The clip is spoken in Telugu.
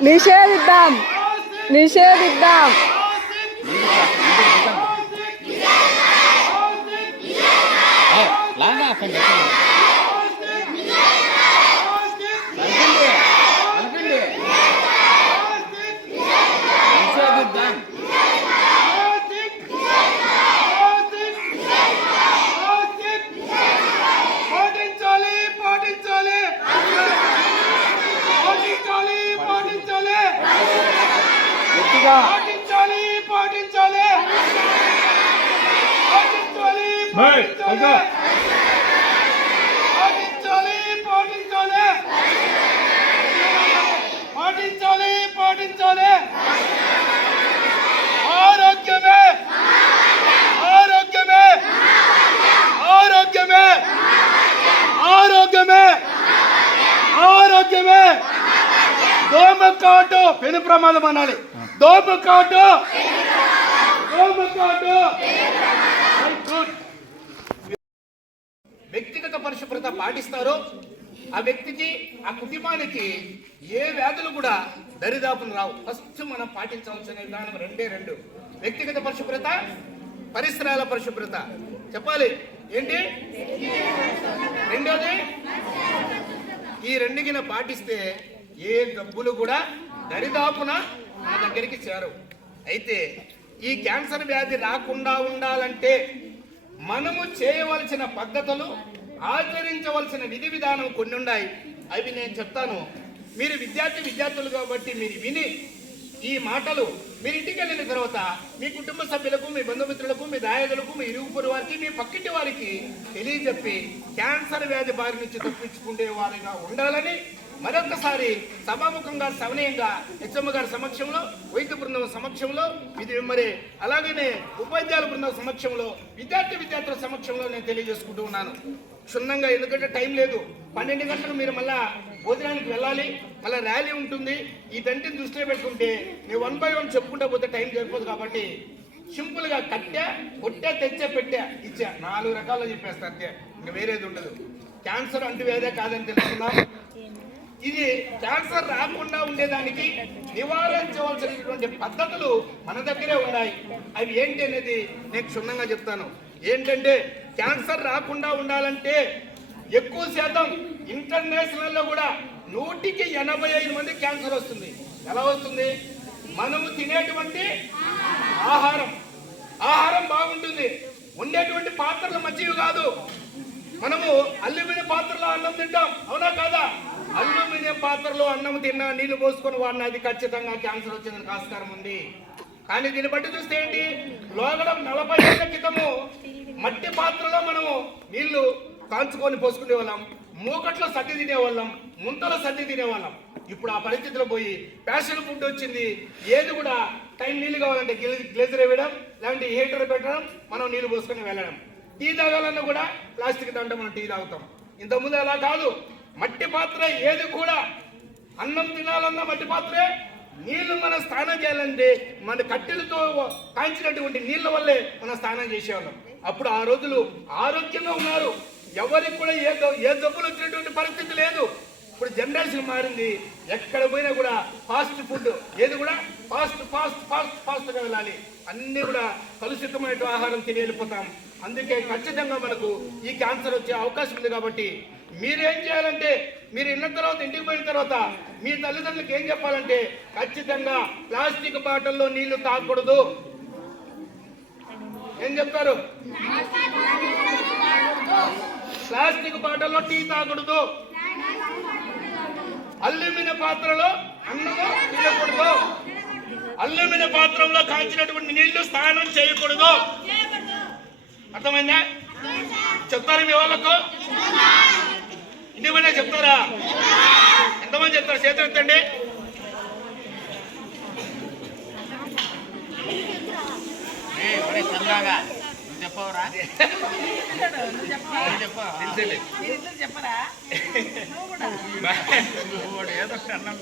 నిషేధిద్దాం. నిషేధిద్దాం. లాగా అక్కడ నిషేధిద్దాం పాటించాలి పాటించాలి పాటించాలి పాటించాలి గట్టిగా పాటించాలి? పాటించాలి పాటించాలి. పాటించాలి పాటించాలి. పాటించాలి పాటించాలి. పాటించాలి ఆరోగ్యమే. ఆరోగ్యమే. ఆరోగ్యమే. ఆరోగ్యమే. ఆరోగ్యమే. దోమ కాటు పెను ప్రమాదం అనాలి. దోమ కాటు. వ్యక్తిగత పరిశుభ్రత పాటిస్తారో. ఆ వ్యక్తికి ఆ కుటుంబానికి ఏ వ్యాధులు కూడా దరిదాపులు రావు. ఫస్ట్ మనం పాటించవలసిన విధానం రెండే రెండు. వ్యక్తిగత పరిశుభ్రత పరిసరాల పరిశుభ్రత. చెప్పాలి. ఏంటి? రెండోది ఈ రెండుగిన పాటిస్తే ఏ డబ్బులు కూడా దరిదాపున మన దగ్గరికి చేరవు అయితే ఈ క్యాన్సర్ వ్యాధి రాకుండా ఉండాలంటే మనము చేయవలసిన పద్ధతులు ఆచరించవలసిన విధి విధానం కొన్ని ఉన్నాయి. అవి నేను చెప్తాను. మీరు విద్యార్థి విద్యార్థులు కాబట్టి మీరు విని ఈ మాటలు మీరు ఇంటికి వెళ్ళిన తర్వాత మీ కుటుంబ సభ్యులకు మీ బంధుమిత్రులకు మీ దాయదులకు మీ ఇరుగు పొరు వారికి మీ పక్కింటి వారికి తెలియజెప్పి క్యాన్సర్ వ్యాధి బారి నుంచి తప్పించుకునే వారిగా ఉండాలని మరొకసారి సభాముఖంగా సవనీయంగా హెచ్ఎమ్మ గారి సమక్షంలో వైద్య బృందం సమక్షంలో ఇది మరి అలాగనే ఉపాధ్యాయుల బృందం సమక్షంలో విద్యార్థి విద్యార్థుల సమక్షంలో నేను తెలియజేసుకుంటూ ఉన్నాను. క్షుణ్ణంగా ఎందుకంటే టైం లేదు. పన్నెండు గంటలు మీరు మళ్ళా భోజనానికి వెళ్ళాలి మళ్ళీ ర్యాలీ ఉంటుంది. ఈ దంటిని దృష్టిలో పెట్టుకుంటే నేను వన్ బై వన్ చెప్పుకుంటా పోతే టైం సరిపోదు కాబట్టి సింపుల్గా కట్టా కొట్టా తెచ్చా పెట్టా ఇచ్చా. నాలుగు రకాలు చెప్పేస్తా అంతే. ఇంకా వేరేది ఉండదు. క్యాన్సర్ అంటువేదే కాదని తెలుసుకున్నాం ఇది క్యాన్సర్ రాకుండా ఉండేదానికి నివారించవలసినటువంటి పద్ధతులు మన దగ్గరే ఉన్నాయి. అవి ఏంటి అనేది నేను క్షుణ్ణంగా చెప్తాను. ఏంటంటే క్యాన్సర్ రాకుండా ఉండాలంటే ఎక్కువ శాతం ఇంటర్నేషనల్లో కూడా నూటికి ఎనభై ఐదు మంది క్యాన్సర్ వస్తుంది. ఎలా వస్తుంది? మనము తినేటువంటి ఆహారం. ఆహారం బాగుంటుంది. ఉండేటువంటి పాత్రలు మంచివి కాదు. మనము అల్లిమిన పాత్రలో అన్నం తింటాం. అవునా కాదా? అల్యూమినియం పాత్రలో అన్నం తిన్నా నీళ్ళు పోసుకొని వాడిన అది ఖచ్చితంగా క్యాన్సర్ వచ్చేందుకు ఆస్కారం ఉంది. కానీ దీన్ని బట్టి చూస్తే ఏంటి? లోగడం నలభై ఏళ్ళ క్రితము మట్టి పాత్రలో మనము నీళ్ళు కాంచుకొని పోసుకునే వాళ్ళం మూకట్లో సద్ది తినేవాళ్ళం ముంతలో సద్ది తినేవాళ్ళం ఇప్పుడు ఆ పరిస్థితిలో పోయి ప్యాషన్ ఫుడ్ వచ్చింది ఏది కూడా టైం నీళ్ళు కావాలంటే గ్లేజర్ వేయడం లేదంటే హీటర్ పెట్టడం మనం నీళ్ళు పోసుకొని వెళ్ళడం. టీ తాగాలన్నా కూడా ప్లాస్టిక్ దాంట్లో మనం టీ తాగుతాం. ఇంతకుముందు అలా కాదు. మట్టి పాత్ర ఏది కూడా అన్నం తినాలన్నా మట్టి పాత్రే. నీళ్ళు మనం స్నానం చేయాలంటే మన కట్టెలతో కాంచినటువంటి నీళ్ళ వల్లే మనం స్నానం చేసేవాళ్ళం. అప్పుడు ఆ రోజులు ఆరోగ్యంగా ఉన్నారు. ఎవరికి కూడా ఏ ద- ఏ జబ్బులు వచ్చినటువంటి పరిస్థితి లేదు. ఇప్పుడు జనరేషన్ మారింది. ఎక్కడ పోయినా కూడా ఫాస్ట్ ఫుడ్ ఏది కూడా ఫాస్ట్ ఫాస్ట్ ఫాస్ట్ ఫాస్ట్గా వెళ్ళాలి. అన్నీ కూడా కలుషితమైన ఆహారం తిని వెళ్ళిపోతాం. అందుకే ఖచ్చితంగా మనకు ఈ క్యాన్సర్ వచ్చే అవకాశం ఉంది కాబట్టి మీరేం చేయాలంటే మీరు ఇన్న తర్వాత ఇంటికి పోయిన తర్వాత మీ తల్లిదండ్రులకు ఏం చెప్పాలంటే ఖచ్చితంగా ప్లాస్టిక్ బాటిల్లో నీళ్ళు తాగకూడదు. ఏం చెప్తారు? ప్లాస్టిక్ బాటిల్లో టీ తాగకూడదు. అల్యూమినియం పాత్రలో అన్నము తినకూడదు. అల్యూమినియం పాత్రలో కాల్చినటువంటి నీళ్ళు స్నానం చేయకూడదు. అర్థమైందా? చెప్తారు మీ వాళ్ళకు? ఇన్నేమన్నా చెప్తారా? ఎంతమంది చెప్తారు? చేతులు ఎత్తండి. చెప్పవరా? చెప్పరా? ఏదో అన్నం